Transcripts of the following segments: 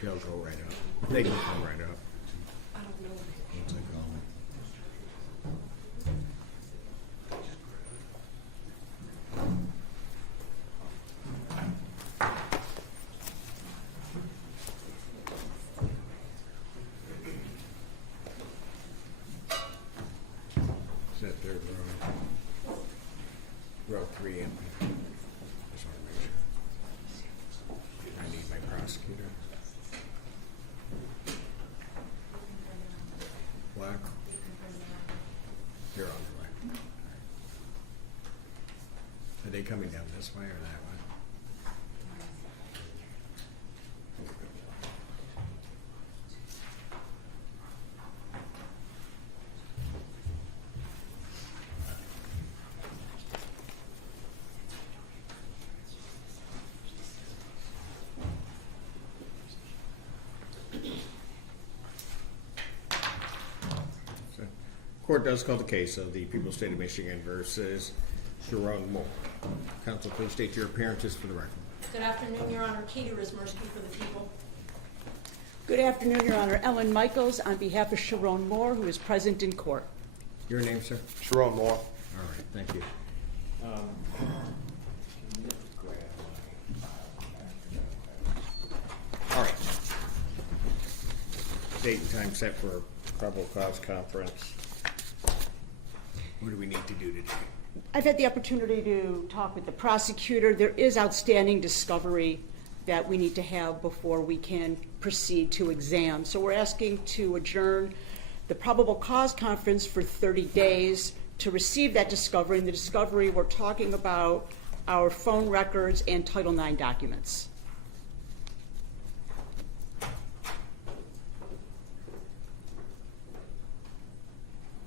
They'll go right up. They can come right up. I don't know. Once I call them. Is that third row? Row 3 empty. Just want to make sure. I need my prosecutor. What? You're on the way. Are they coming down this way or that way? Court does call the case of the People's State of Michigan versus Sherrone Moore. Counsel, please state your appearances for the record. Good afternoon, Your Honor. Katie Rismersky for the people. Good afternoon, Your Honor. Ellen Michaels on behalf of Sherrone Moore, who is present in court. Your name, sir? Sherrone Moore. All right, thank you. All right. Date and time set for probable cause conference. What do we need to do today? I've had the opportunity to talk with the prosecutor. There is outstanding discovery that we need to have before we can proceed to exam. So we're asking to adjourn the probable cause conference for 30 days to receive that discovery. And the discovery, we're talking about our phone records and Title IX documents.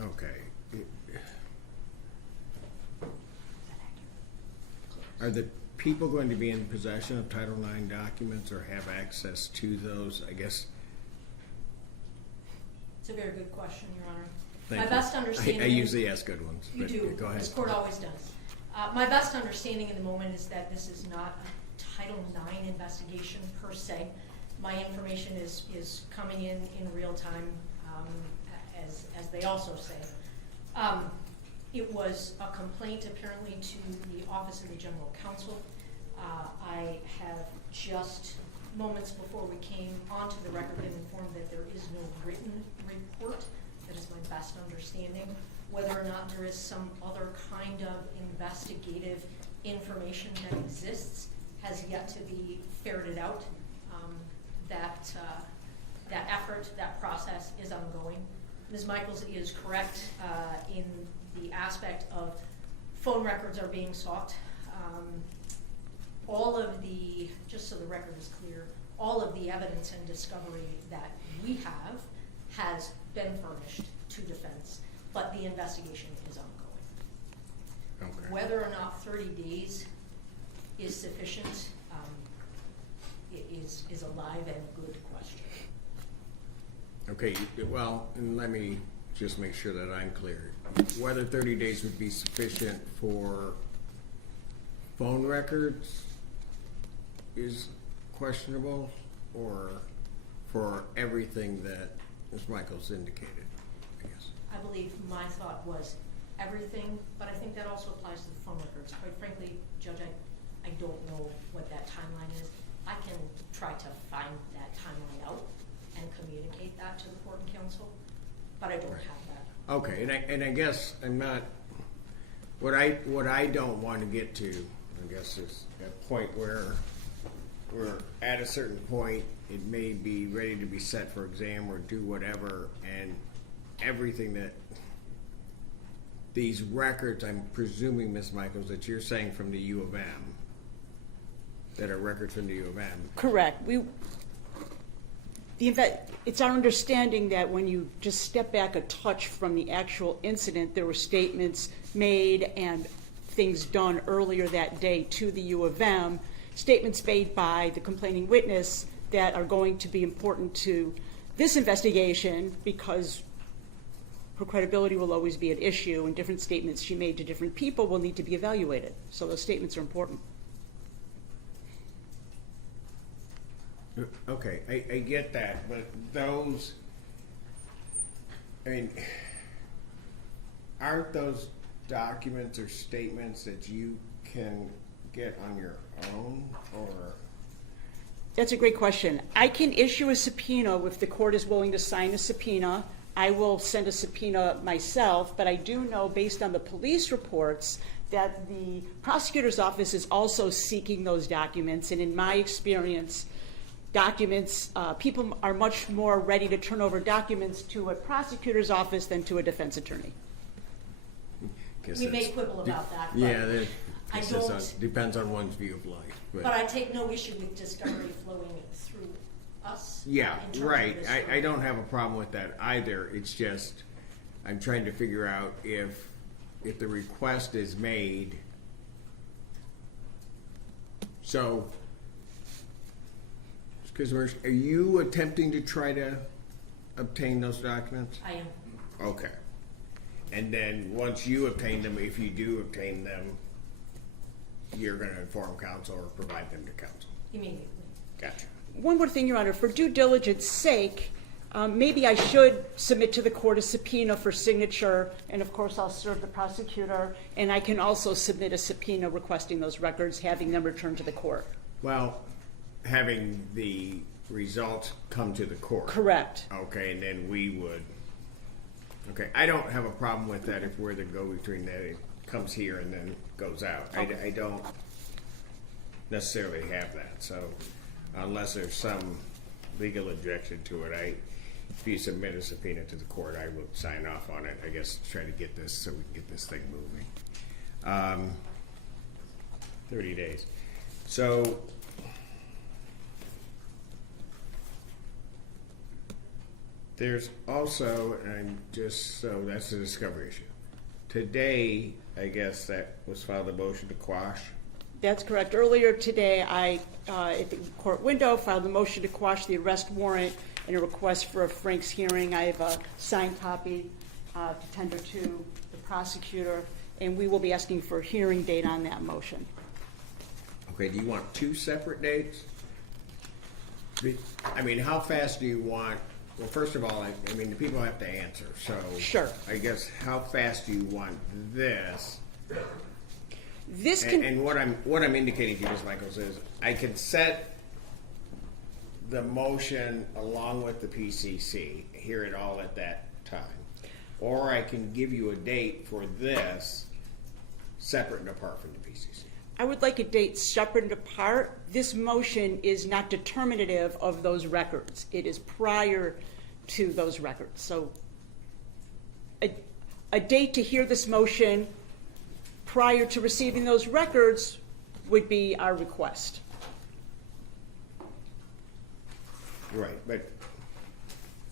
Okay. Are the people going to be in possession of Title IX documents or have access to those? I guess. It's a very good question, Your Honor. Thank My you. best understanding. I usually ask good ones. You but do. Go ahead. This court always does. My best understanding in the moment is that this is not a Title IX investigation per se. My information is coming in real time, as they also say. It was a complaint apparently to the Office of the General Counsel. I have just moments before we came onto the record been informed that there is no written report. That is my best understanding. Whether or not there is some other kind of investigative information that exists has yet to be ferreted out. That effort, that process is ongoing. Ms. Michaels is correct in the aspect of phone records are being sought. All of the, just so the record is clear, all of the evidence and discovery that we have has been furnished to defense, but the investigation is ongoing. Okay. Whether or not 30 days is sufficient is a live and good question. Okay, well, and let me just make sure that I'm clear. Whether 30 days would be sufficient for phone records is questionable, or for everything that Ms. Michaels indicated, I guess. I believe my thought was everything, but I think that also applies to the phone records. Quite frankly, Judge, I don't know what that timeline is. I can try to find that timeline out and communicate that to the court and counsel, but I don't have that. Okay, and I guess I'm not, what I don't want to get to, I guess, is a point where we're at a certain point, it may be ready to be set for exam or do whatever, and everything that these records, I'm presuming, Ms. Michaels, that you're saying from the U of M, that are records from the U of M. Correct. It's our understanding that when you just step back a touch from the actual incident, there were statements made and things done earlier that day to the U of M, statements made by the complaining witness that are going to be important to this investigation because her credibility will always be at issue, and different statements she made to different people will need to be evaluated. So those statements are important. Okay, I get that, but those, I mean, aren't those documents or statements that you can get on your own, or? That's a great question. I can issue a subpoena if the court is willing to sign a subpoena. I will send a subpoena myself, but I do know, based on the police reports, that the prosecutor's office is also seeking those documents. And in my experience, people are much more ready to turn over documents to a prosecutor's office than to a defense attorney. We may quibble about that, but Yeah, I don't, depends on one's view of life. but I take no issue with discovery flowing through us. Yeah, in terms of right. this I work. don't have a problem with that either. It's just, I'm trying to figure out if the request is made. So, because are you attempting to try to obtain those documents? I am. Okay. And then once you obtain them, if you do obtain them, you're gonna inform counsel or provide them to counsel. Immediately. Gotcha. One more thing, Your Honor, for due diligence sake, maybe I should submit to the court a subpoena for signature, and of course I'll serve the prosecutor, and I can also submit a subpoena requesting those records, having them returned to the court. Well, having the results come to the court. Correct. Okay, and then we would, okay, I don't have a problem with that if we're the go-between that it comes here and then goes out. I don't necessarily have that, so unless there's some legal objection to it, if you submit a subpoena to the court, I will sign off on it, I guess, to try to get this, so we can get this thing moving. 30 days. So, there's also, and so that's a discovery issue. Today, I guess that was filed a motion to quash. That's correct. Earlier today, I, at the court window, filed a motion to quash the arrest warrant and a request for a Frank's hearing. I have a signed copy to tender to the prosecutor, and we will be asking for a hearing date on that motion. Okay, do you want two separate dates? I mean, how fast do you want, well, first of all, I mean, the people have to answer, so. Sure. I guess, how fast do you want this? This can. And what I'm indicating to you, Ms. Michaels, is I can set the motion along with the PCC, hear it all at that time. Or I can give you a date for this, separate and apart from the PCC. I would like a date separate and apart. This motion is not determinative of those records. It is prior to those records. So a date to hear this motion prior to receiving those records would be our request. Right, but,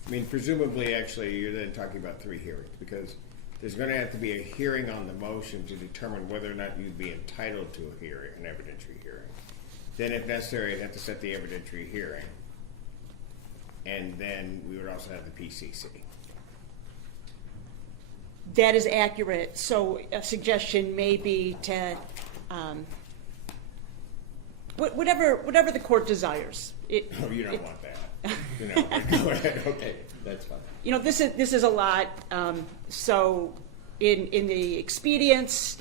I mean, presumably, actually, you're then talking about 3 hearings, because there's gonna have to be a hearing on the motion to determine whether or not you'd be entitled to a hearing, an evidentiary hearing. Then, if necessary, you'd have to set the evidentiary hearing. And then we would also have the PCC. That is accurate. So a suggestion may be to, whatever the court desires. Oh, you don't want that. No, go ahead, okay, that's fine. You know, this is a lot. So in the expedience,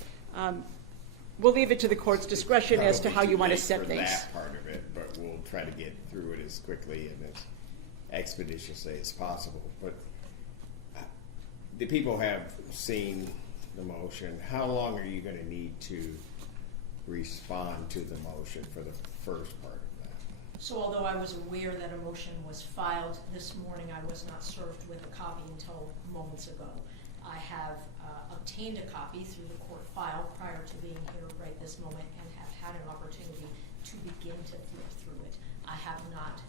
we'll leave it to the court's discretion as to how you want to set Probably too late things. for that part of it, but we'll try to get through it as quickly and as expeditiously as possible. But the people have seen the motion. How long are you gonna need to respond to the motion for the first part of that? So although I was aware that a motion was filed this morning, I was not served with a copy until moments ago. I have obtained a copy through the court file prior to being here right this moment and have had an opportunity to begin to flip through it. I have not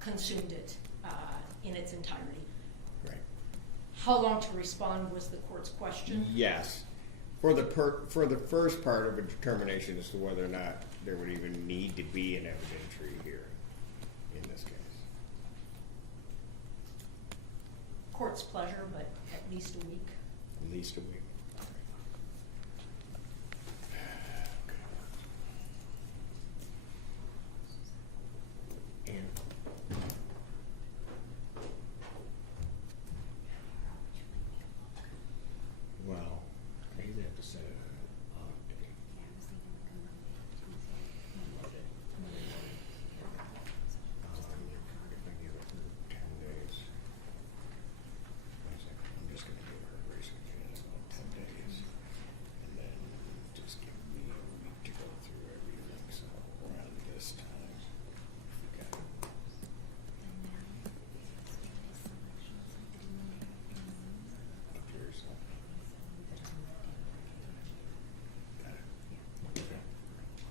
consumed it in its entirety. Right. How long to respond was the court's question? Yes. For the first part of a determination as to whether or not there would even need to be an evidentiary hearing in this case. Court's pleasure, but at least a week. At least a week. And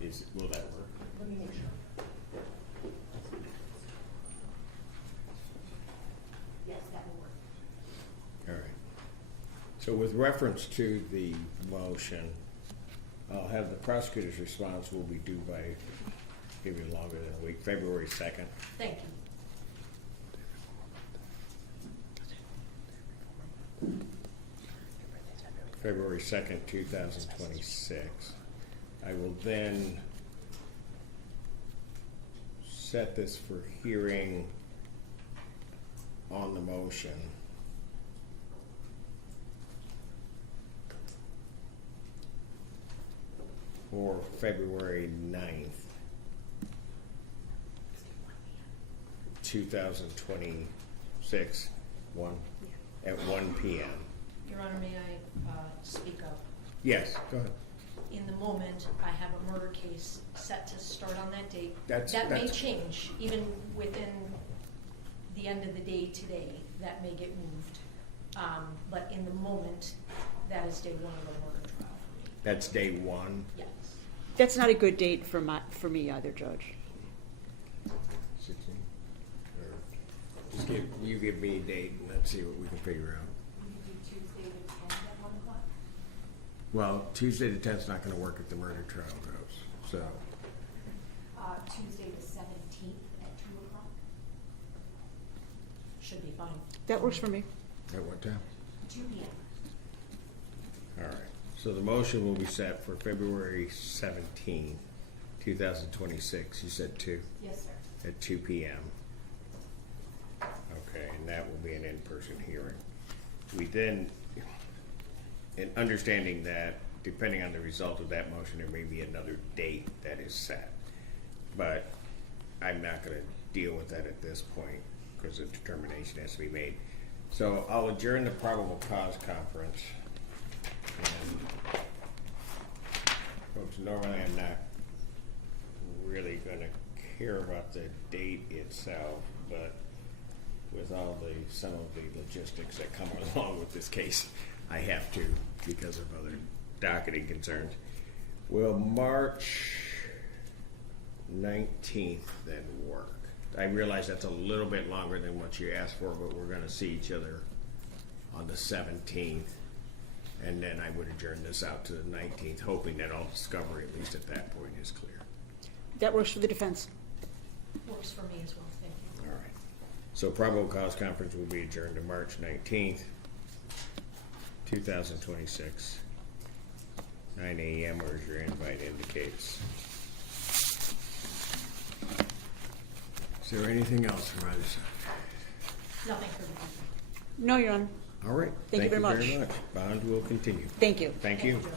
Will that work? Let me make sure. Yes, that will work. All right. So with reference to the motion, I'll have the prosecutor's response will be due by maybe longer than a week, February 2nd. Thank you. February 2nd, 2026. I will then set this for hearing on the motion. For February 9th, 2026, at 1 p.m. Your Honor, may I speak up? Yes, go ahead. In the moment, I have a murder case set to start on that date. That may that's- change, even within the end of the day today, that may get moved. But in the moment, that is day one of the murder trial for me. That's day one. Yes. That's not a good date for me either, Judge. 16. Just you give me a date and let's see what we can figure out. We could do Tuesday the 10th at 1 o'clock? Well, Tuesday the 10th is not going to work if the murder trial goes. So, Tuesday the 17th at 2 o'clock? Should be fine. That works for me. at what time? 2 p.m. All right. So the motion will be set for February 17, 2026. You said 2? Yes, sir. At 2 p.m. Okay, and that will be an in-person hearing. We then, in understanding that, depending on the result of that motion, there may be another date that is set. But I'm not going to deal with that at this point because a determination has to be made. So I'll adjourn the probable cause conference. And folks, normally I'm not really going to care about the date itself, but with all some of the logistics that come along with this case, I have to because of other docketing concerns. Will March 19th then work? I realize that's a little bit longer than what you asked for, but we're going to see each other on the 17th, and then I would adjourn this out to the 19th, hoping that all discovery, at least at that point, is clear. That works for the defense. Works for me as well, thank you. All right. So probable cause conference will be adjourned to March 19th, 2026, 9 a.m., or as your invite indicates. Is there anything else from either side? Nothing for the evening. No, Your Honor. All right. Thank you very much. Bond will continue. Thank you. Thank you. Judge.